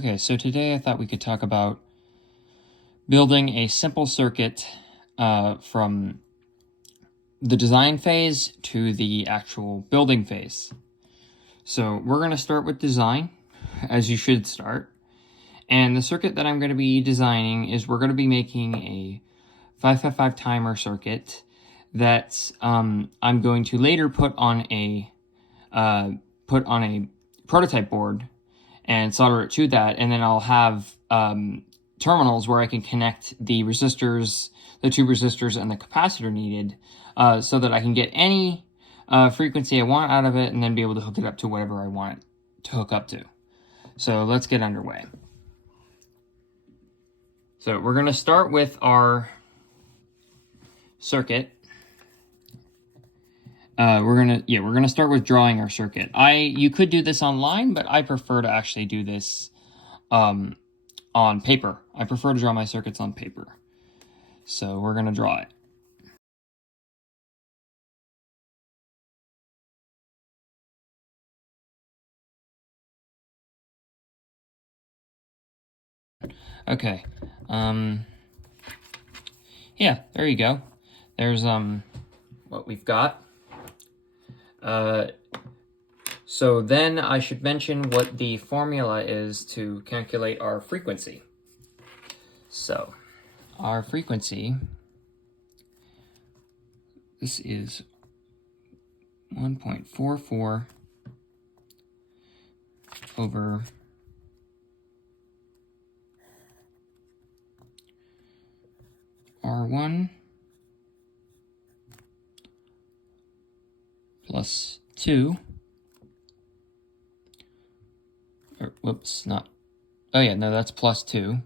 Okay, so today I thought we could talk about building a simple circuit from the design phase to the actual building phase. So we're going to start with design, as you should start. And the circuit that I'm going to be designing is we're going to be making a 555 timer circuit that I'm going to later put on a prototype board and solder it to that, and then I'll have terminals where I can connect the resistors, the two resistors, and the capacitor needed, so that I can get any frequency I want out of it, and then be able to hook it up to whatever I want it to hook up to. So let's get underway. So we're going to start with our circuit. We're gonna start with drawing our circuit. You could do this online, but I prefer to actually do this on paper. I prefer to draw my circuits on paper. So we're gonna draw it. Okay. Yeah, there you go. There's what we've got. So then I should mention what the formula is to calculate our frequency. So our frequency, this is 1.44 over R1 plus 2, or whoops, not, oh yeah, no, that's plus 2,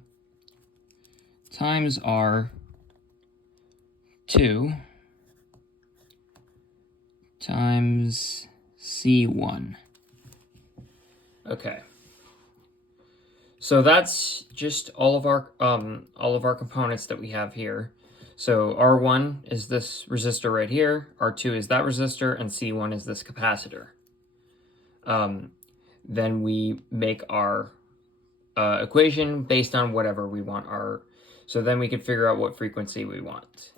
times R2 times C1. Okay. So that's just all of our components that we have here. So R1 is this resistor right here, R2 is that resistor, and C1 is this capacitor. Then we make our equation based on whatever we want so then we can figure out what frequency we want.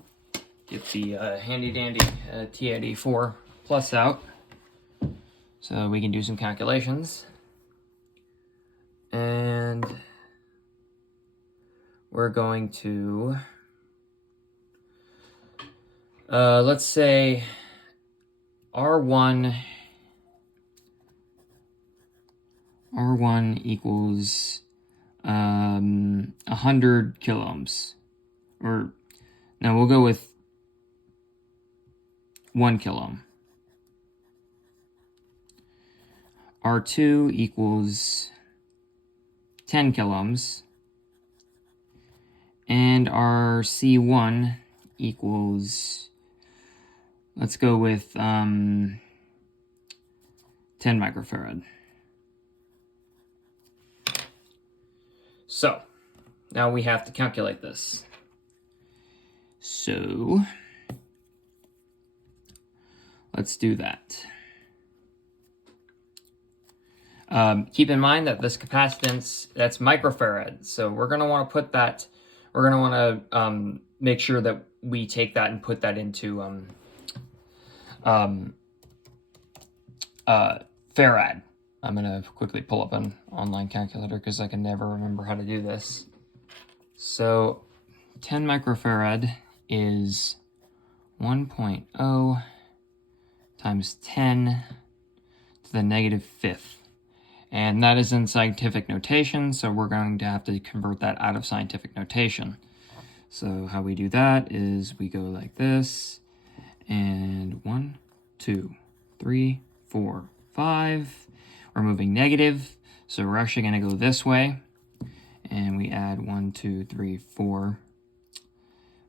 Get the handy dandy TID4 plus out so we can do some calculations. And we're going to, let's say R1 equals 100 kiloohms, or no, we'll go with 1 kiloohm. R2 equals 10 kiloohms, and our C1 equals, let's go with 10 microfarad. So now we have to calculate this. So let's do that. Keep in mind that this capacitance, that's microfarad. So we're going to want to put that, we're going to want to make sure that we take that and put that into farad. I'm going to quickly pull up an online calculator because I can never remember how to do this. So 10 microfarad is 1.0 times 10 to the -5th. And that is in scientific notation, so we're going to have to convert that out of scientific notation. So how we do that is we go like this, and 1, 2, 3, 4, 5. We're moving negative, so we're actually going to go this way, and we add 1, 2, 3, 4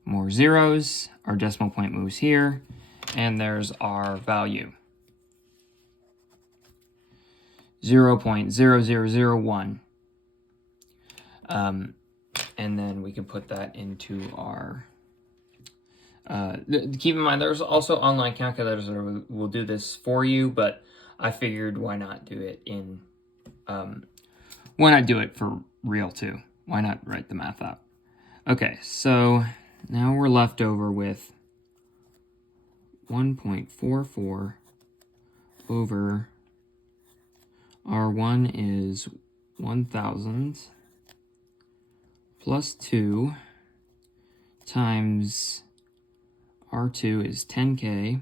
more zeros. Our decimal point moves here, and there's our value. 0.0001. And then we can put that into our, keep in mind there's also online calculators that will do this for you, but I figured why not do it in Why not do it for real too? Why not write the math out? Okay, so now we're left over with 1.44 over R1 is 1,000 plus 2 times R2 is 10K,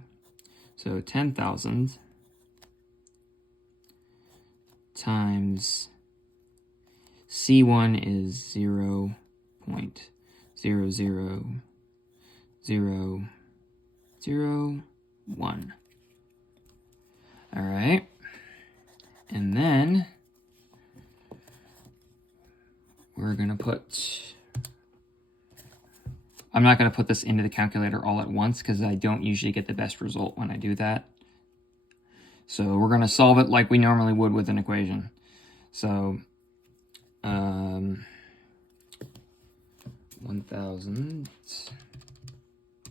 so 10,000 times C1 is 0.00001. All right, and then we're gonna put, I'm not gonna put this into the calculator all at once because I don't usually get the best result when I do that. So we're gonna solve it like we normally would with an equation. So 1,000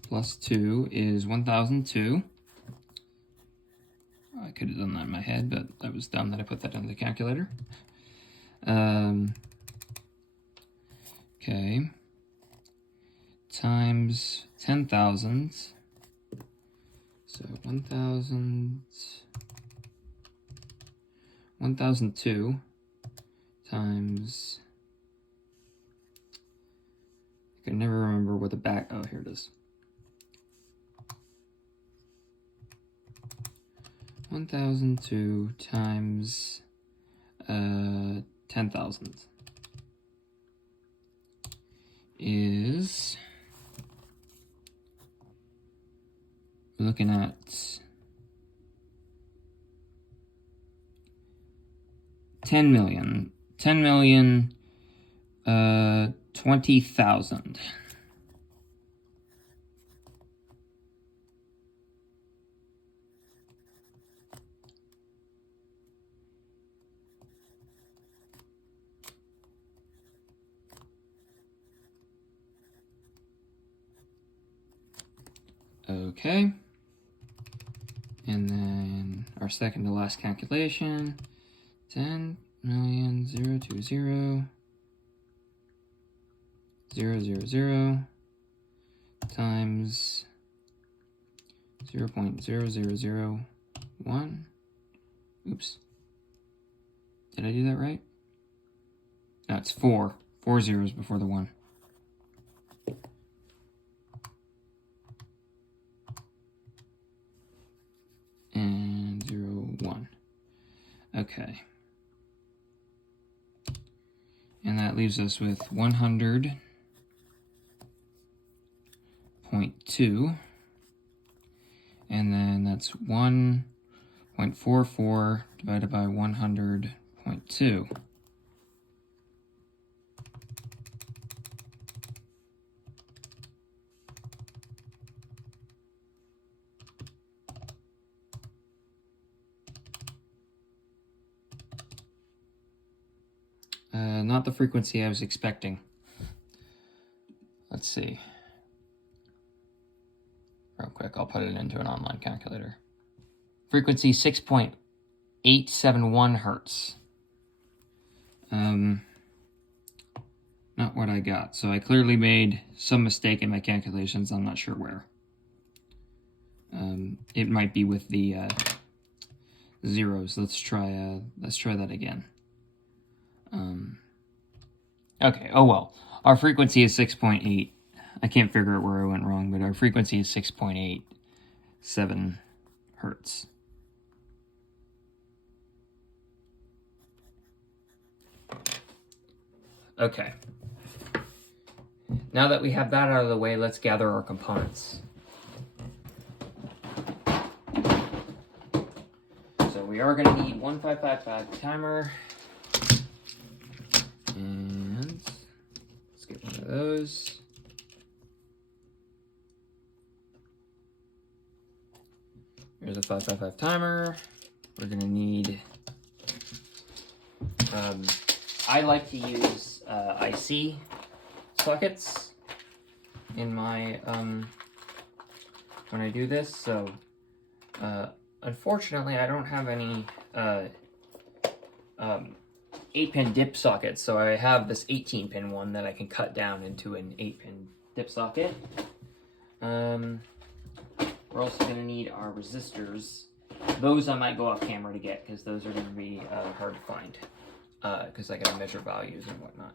plus 2 is 1,002. I could have done that in my head, but that was dumb that I put that into the calculator. Okay. Times 10,000. So 1,002 times, I can never remember what the back, oh, here it is. 1,002 times 10,000 is, we're looking at 10 million, 20,000. Okay, and then our second to last calculation, 10,000,020,000 times 0.0001. Oops, did I do that right? No, it's 4 zeros before the 1. And 0, 1. Okay. And that leaves us with 100.2. And then that's 1.44 divided by 100.2. Not the frequency I was expecting. Let's see. Real quick, I'll put it into an online calculator. Frequency 6.871 hertz. Not what I got. So I clearly made some mistake in my calculations. I'm not sure where. It might be with the zeros. Let's try that again. Okay, oh well. Our frequency is 6.8. I can't figure out where I went wrong, but our frequency is 6.87 hertz. Okay. Now that we have that out of the way, let's gather our components. So we are going to need 1555 timer. And let's get one of those. Here's a 555 timer. We're going to need, I like to use IC sockets in my, when I do this. So, unfortunately, I don't have any 8-pin dip socket, so I have this 18-pin one that I can cut down into an 8-pin dip socket. We're also going to need our resistors. Those I might go off camera to get, because those are going to be hard to find, because I got to measure values and whatnot.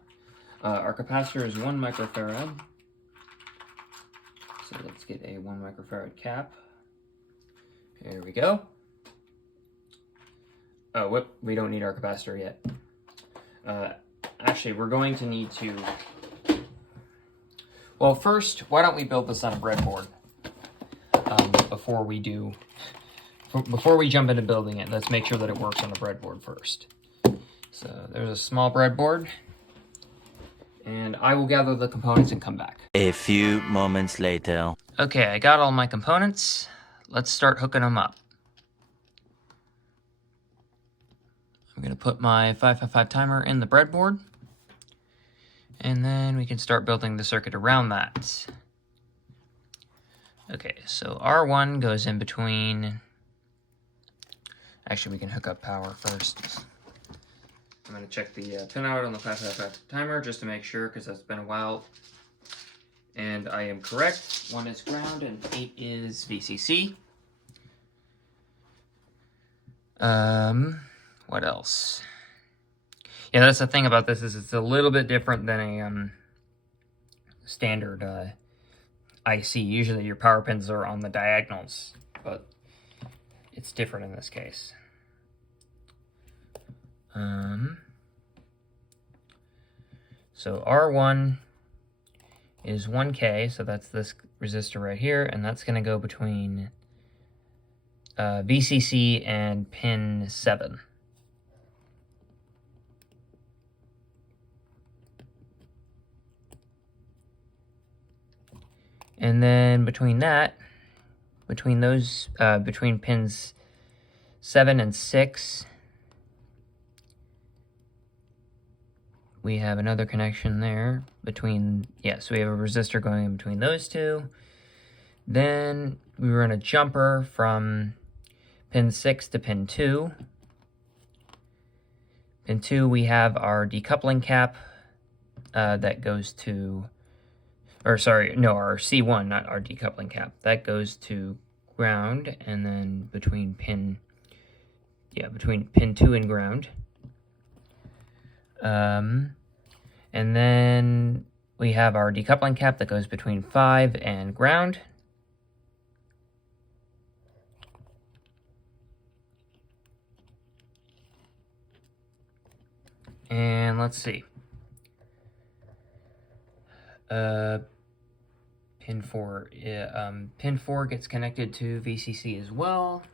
Our capacitor is 1 microfarad. So let's get a 1 microfarad cap. Here we go. Oh, whoop, we don't need our capacitor yet. Actually, we're going to need to... Well, first, why don't we build this on a breadboard? Before we jump into building it, let's make sure that it works on the breadboard first. So there's a small breadboard. And I will gather the components and come back. A few moments later. Okay, I got all my components. Let's start hooking them up. I'm going to put my 555 timer in the breadboard. And then we can start building the circuit around that. Okay, so R1 goes in between... Actually, we can hook up power first. I'm going to check the pinout on the 555 timer just to make sure, because that's been a while. And I am correct. 1 is ground and 8 is VCC. What else? Yeah, that's the thing about this, is it's a little bit different than a standard IC. Usually your power pins are on the diagonals, but it's different in this case. So R1 is 1K, so that's this resistor right here, and that's going to go between VCC and pin 7. And then between that, between pins 7 and 6, we have another connection there between, so we have a resistor going in between those two. Then we run a jumper from pin 6 to pin 2. Pin 2, we have our decoupling cap that goes to, our C1, not our decoupling cap. That goes to ground, and then between pin 2 and ground. And then we have our decoupling cap that goes between 5 and ground. And let's see. Pin 4. Pin 4 gets connected to VCC as well.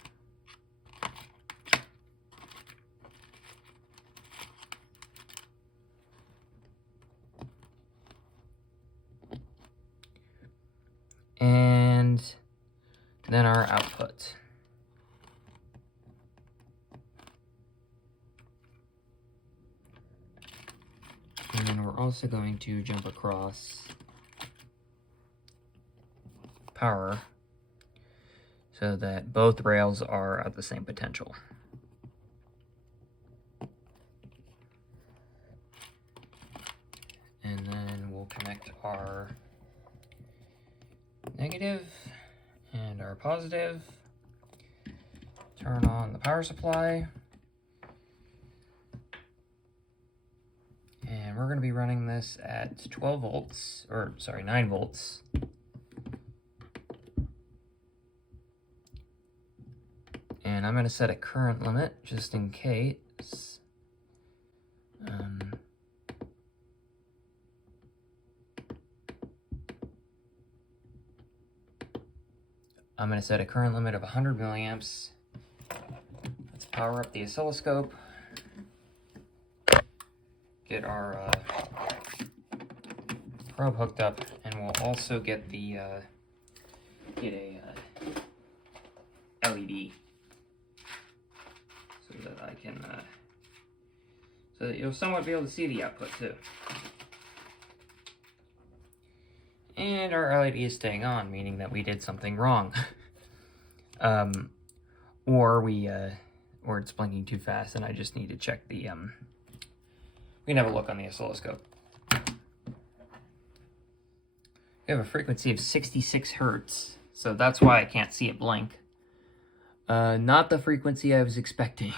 And then our output. And then we're also going to jump across power so that both rails are at the same potential. And then we'll connect our negative and our positive. Turn on the power supply. And we're going to be running this at 12 volts, 9 volts. And I'm going to set a current limit just in case. I'm going to set a current limit of 100 milliamps. Let's power up the oscilloscope. Get our probe hooked up, and we'll also get the a LED so that I can so that you'll somewhat be able to see the output too. And our LED is staying on, meaning that we did something wrong. Or it's blinking too fast, and I just need to check the We can have a look on the oscilloscope. We have a frequency of 66 hertz, so that's why I can't see it blink. Not the frequency I was expecting.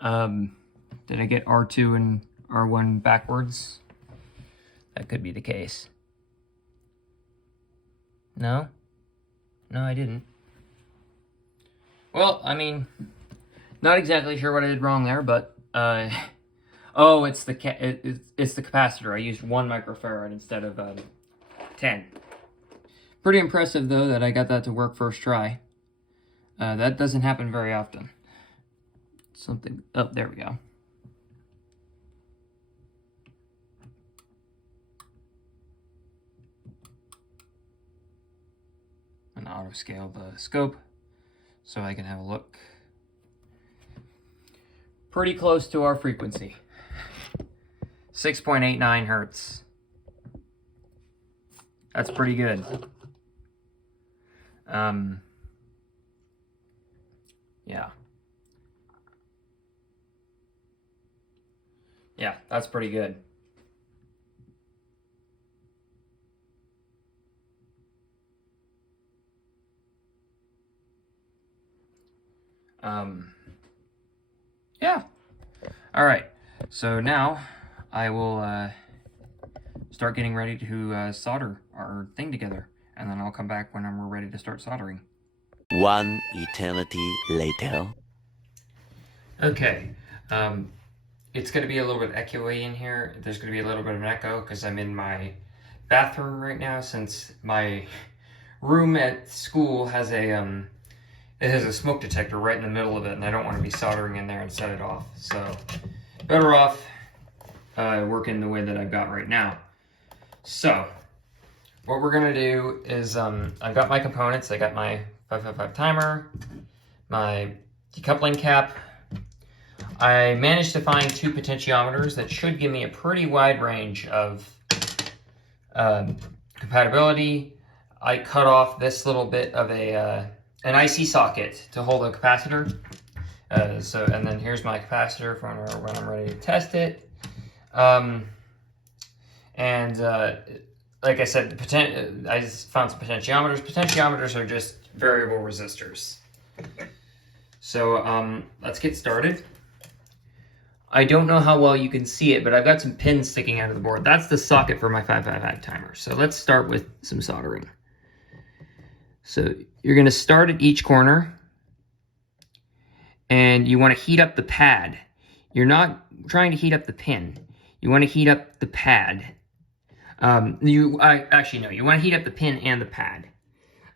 Did I get R2 and R1 backwards? That could be the case. No? No, I didn't. Well, I mean, not exactly sure what I did wrong there, but, oh, it's the capacitor. I used 1 microfarad instead of, 10. Pretty impressive, though, that I got that to work first try. That doesn't happen very often. Something, oh, there we go. And auto scale the scope so I can have a look. Pretty close to our frequency. 6.89 hertz. That's pretty good. Yeah. Yeah, that's pretty good. Yeah. All right. So now I will start getting ready to solder our thing together, and then I'll come back when we're ready to start soldering. 1 eternity later. Okay. It's going to be a little bit echoey in here. There's going to be a little bit of an echo because I'm in my bathroom right now, since my room at school has a it has a smoke detector right in the middle of it, and I don't want to be soldering in there and set it off. So better off working the way that I've got right now. So what we're going to do is I've got my components. I got my 555 timer, my decoupling cap. I managed to find 2 potentiometers that should give me a pretty wide range of compatibility. I cut off this little bit of an IC socket to hold a capacitor. And then here's my capacitor for when I'm ready to test it. Like I said, I just found some potentiometers. Potentiometers are just variable resistors. So let's get started. I don't know how well you can see it, but I've got some pins sticking out of the board. That's the socket for my 555 timer. So let's start with some soldering. So you're going to start at each corner, and you want to heat up the pad. You're not trying to heat up the pin. You want to heat up the pad. You want to heat up the pin and the pad.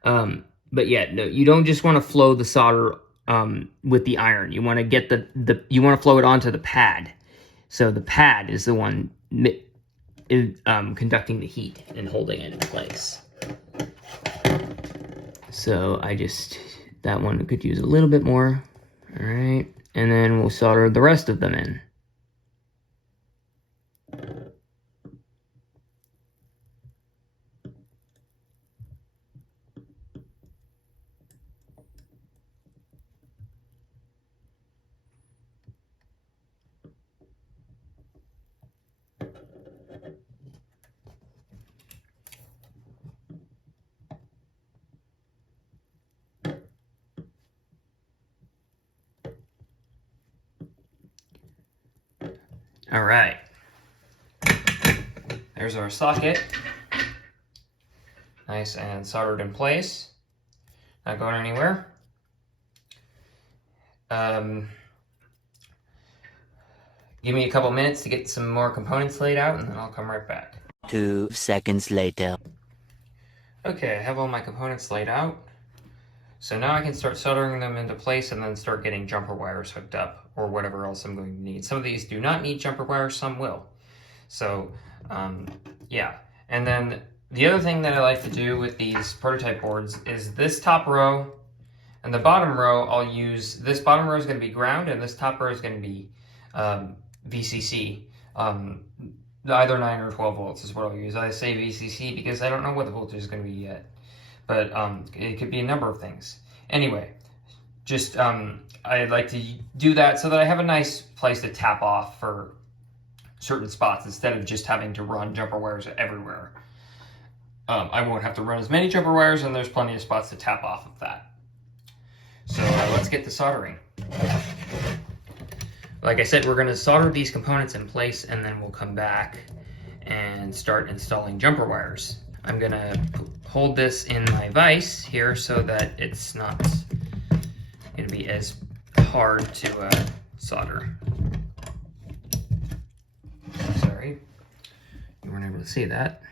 But yeah, no, you don't just want to flow the solder with the iron. You want to get you want to flow it onto the pad. So the pad is the one conducting the heat and holding it in place. So that one could use a little bit more. All right, and then we'll solder the rest of them in. All right, there's our socket, nice and soldered in place, not going anywhere. Give me a couple minutes to get some more components laid out, and then I'll come right back. 2 seconds later. Okay, I have all my components laid out. So now I can start soldering them into place and then start getting jumper wires hooked up, or whatever else I'm going to need. Some of these do not need jumper wires, some will. So, yeah. And then the other thing that I like to do with these prototype boards is this top row and the bottom row, I'll use, this bottom row is going to be ground and this top row is going to be VCC. Either 9 or 12 volts is what I'll use. I say VCC because I don't know what the voltage is going to be yet. But it could be a number of things. Anyway, just I like to do that so that I have a nice place to tap off for certain spots instead of just having to run jumper wires everywhere. I won't have to run as many jumper wires, and there's plenty of spots to tap off of that. So let's get to soldering. Like I said, we're going to solder these components in place, and then we'll come back and start installing jumper wires. I'm going to hold this in my vise here so that it's not going to be as hard to solder. Sorry, you weren't able to see that.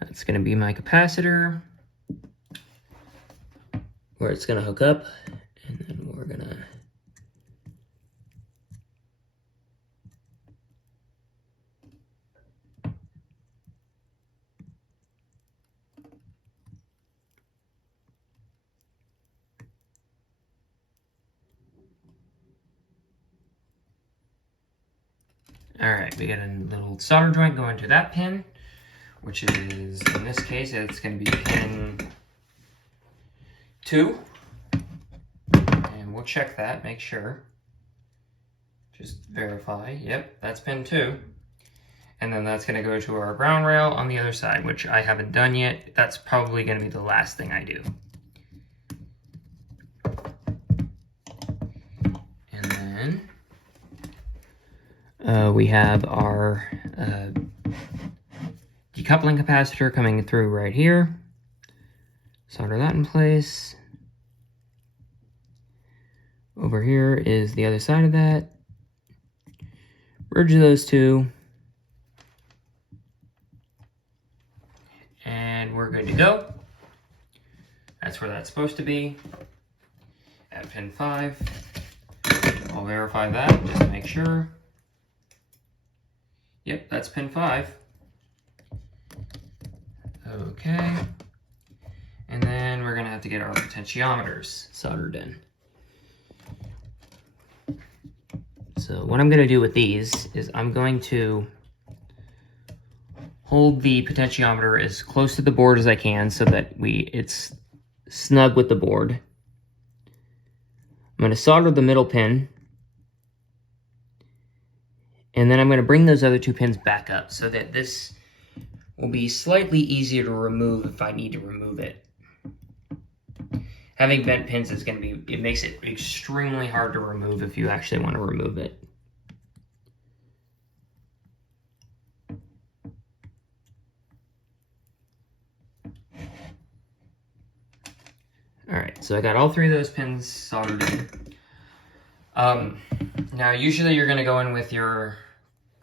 That's going to be my capacitor, where it's going to hook up, and then we're going to Alright, we got a little solder joint going to that pin, which is, in this case, it's going to be pin 2. And we'll check that, make sure. Just verify. Yep, that's pin 2. And then that's going to go to our ground rail on the other side, which I haven't done yet. That's probably going to be the last thing I do. And then we have our decoupling capacitor coming through right here. Solder that in place. Over here is the other side of that. Merge those two. And we're good to go. That's where that's supposed to be. At pin 5. I'll verify that just to make sure. Yep, that's pin 5. Okay. And then we're gonna have to get our potentiometers soldered in. So what I'm gonna do with these is I'm going to hold the potentiometer as close to the board as I can so that it's snug with the board. I'm gonna solder the middle pin, and then I'm going to bring those other 2 pins back up so that this will be slightly easier to remove if I need to remove it. Having bent pins is going to be, it makes it extremely hard to remove if you actually want to remove it. Alright, so I got all 3 of those pins soldered in. Now usually you're going to go in with your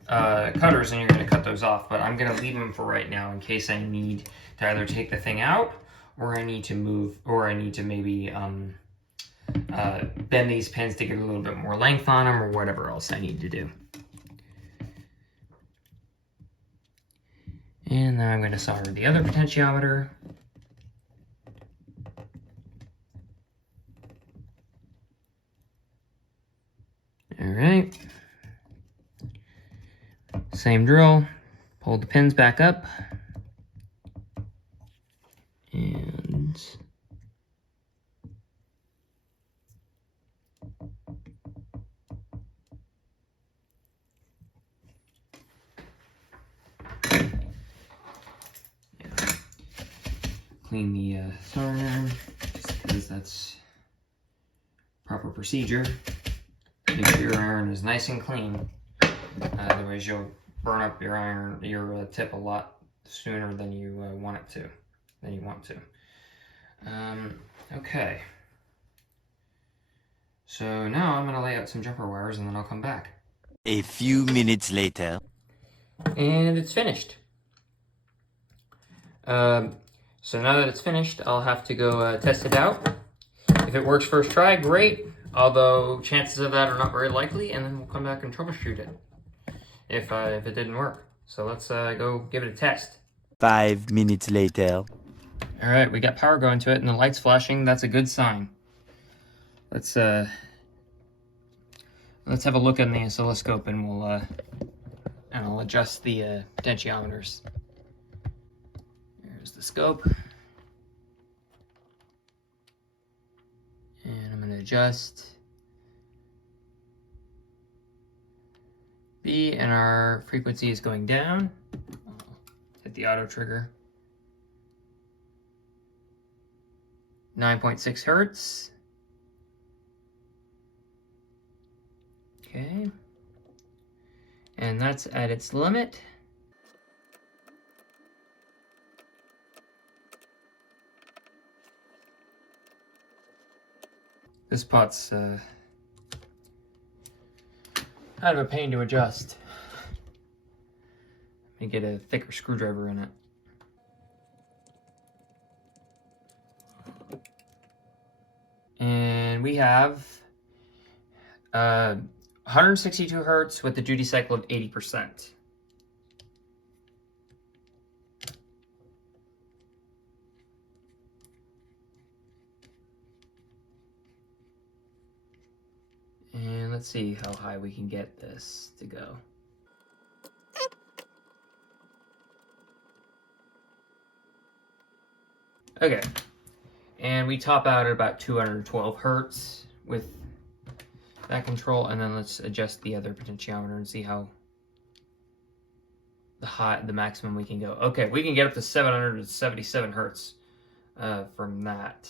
cutters and you're going to cut those off, but I'm going to leave them for right now in case I need to either take the thing out, or I need to move, or I need to maybe bend these pins to get a little bit more length on them, or whatever else I need to do. And then I'm going to solder the other potentiometer. Alright. Same drill. Pull the pins back up. And clean the soldering iron, just because that's proper procedure. Make sure your iron is nice and clean. Otherwise, you'll burn up your iron, your tip a lot sooner than you want it to. Okay. So now I'm going to lay out some jumper wires and then I'll come back. A few minutes later. And it's finished. So now that it's finished, I'll have to go test it out. If it works first try, great. Although chances of that are not very likely, and then we'll come back and troubleshoot it if it didn't work. So let's go give it a test. 5 minutes later. All right, we got power going to it and the light's flashing. That's a good sign. Let's have a look in the oscilloscope, and I'll adjust the potentiometers. Here's the scope. adjust B, and our frequency is going down. I'll hit the auto trigger. 9.6 hertz. Okay. And that's at its limit. This pot's kind of a pain to adjust. Let me get a thicker screwdriver in it. And we have 162 hertz with the duty cycle of 80%. And let's see how high we can get this to go. Okay, and we top out at about 212 hertz with that control, and then let's adjust the other potentiometer and see how the maximum we can go. Okay, we can get up to 777 hertz from that.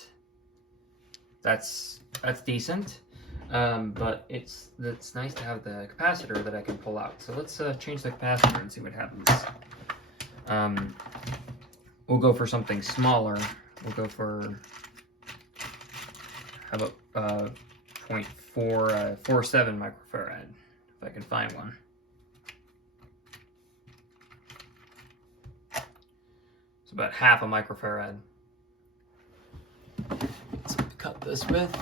That's decent, but it's nice to have the capacitor that I can pull out. So let's change the capacitor and see what happens. We'll go for something smaller. We'll go for, how about 0.47 microfarad, if I can find one. It's about half a microfarad. Let's cut this with.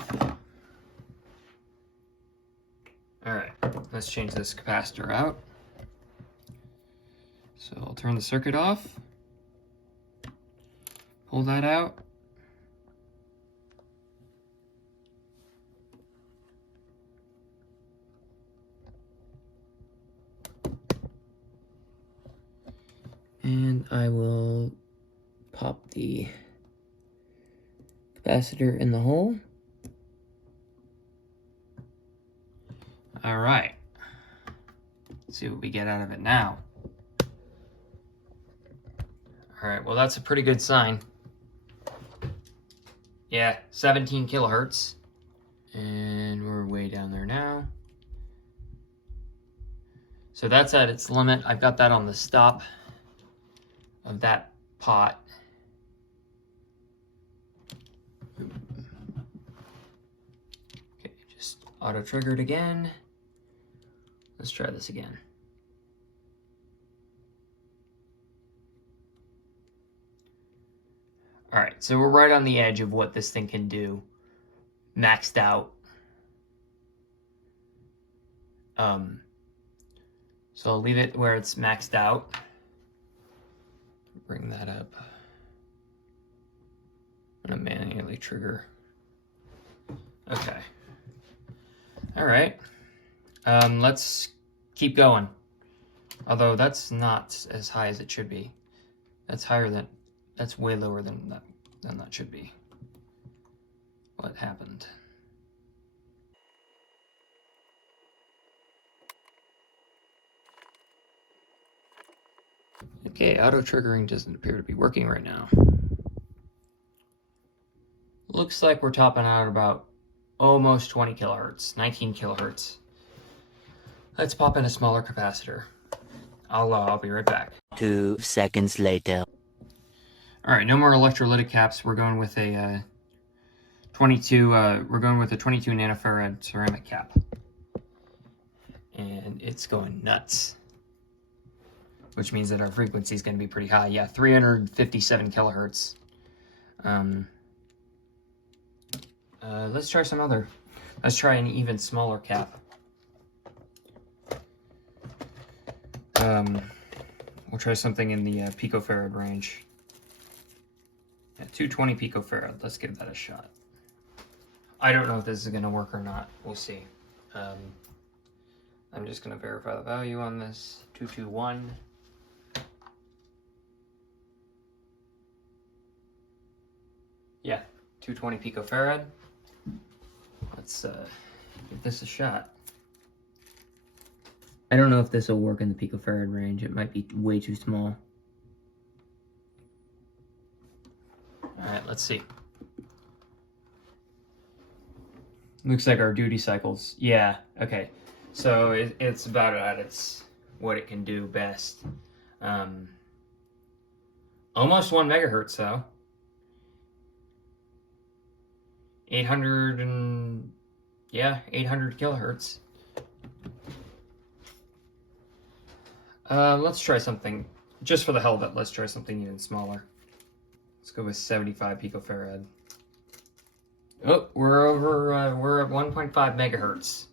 All right, let's change this capacitor out. So I'll turn the circuit off. Pull that out. And I will pop the capacitor in the hole. All right. Let's see what we get out of it now. All right, well, that's a pretty good sign. Yeah, 17 kilohertz. And we're way down there now. So that's at its limit. I've got that on the stop of that pot. Okay, just auto triggered again. Let's try this again. All right, so we're right on the edge of what this thing can do, maxed out. So I'll leave it where it's maxed out. Bring that up. I'm gonna manually trigger. Okay. All right. Let's keep going. Although that's not as high as it should be. That's way lower than that should be. What happened? Okay, auto triggering doesn't appear to be working right now. Looks like we're topping out at about almost 20 kilohertz, 19 kilohertz. Let's pop in a smaller capacitor. I'll be right back. 2 seconds later. All right, no more electrolytic caps. We're going with a 22. We're going with a 22 nanofarad ceramic cap, and it's going nuts. Which means that our frequency is going to be pretty high. Yeah, 357 kilohertz. Let's try some other. Let's try an even smaller cap. We'll try something in the picofarad range. Yeah, 220 picofarad. Let's give that a shot. I don't know if this is going to work or not. We'll see. I'm just going to verify the value on this. 221. Yeah, 220 picofarad. Let's give this a shot. I don't know if this will work in the picofarad range. It might be way too small. Alright, let's see. Looks like our duty cycles. Yeah, okay. So it's about at its what it can do best. Almost 1 megahertz though. 800 kilohertz. Let's try something, just for the hell of it, let's try something even smaller. Let's go with 75 picofarad. Oh, we're at 1.5 megahertz.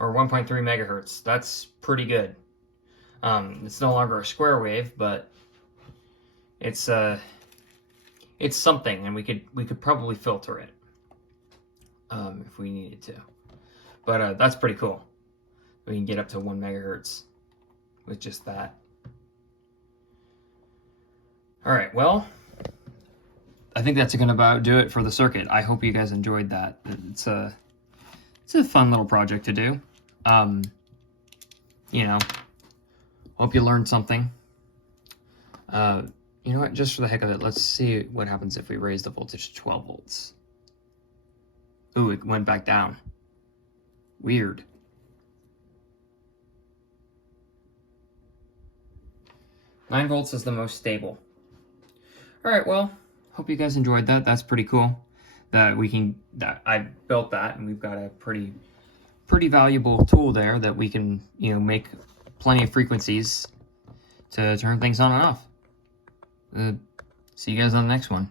Or 1.3 megahertz. That's pretty good. It's no longer a square wave, but it's something, and we could probably filter it if we needed to. But that's pretty cool. We can get up to 1 megahertz with just that. All right, well, I think that's gonna about do it for the circuit. I hope you guys enjoyed that. It's a fun little project to do. You know, hope you learned something. You know what, just for the heck of it, let's see what happens if we raise the voltage to 12 volts. Ooh, it went back down. Weird. Nine volts is the most stable. All right, well, hope you guys enjoyed that. That's pretty cool that I built that, and we've got a pretty valuable tool there that we can, you know, make plenty of frequencies to turn things on and off. See you guys on the next one.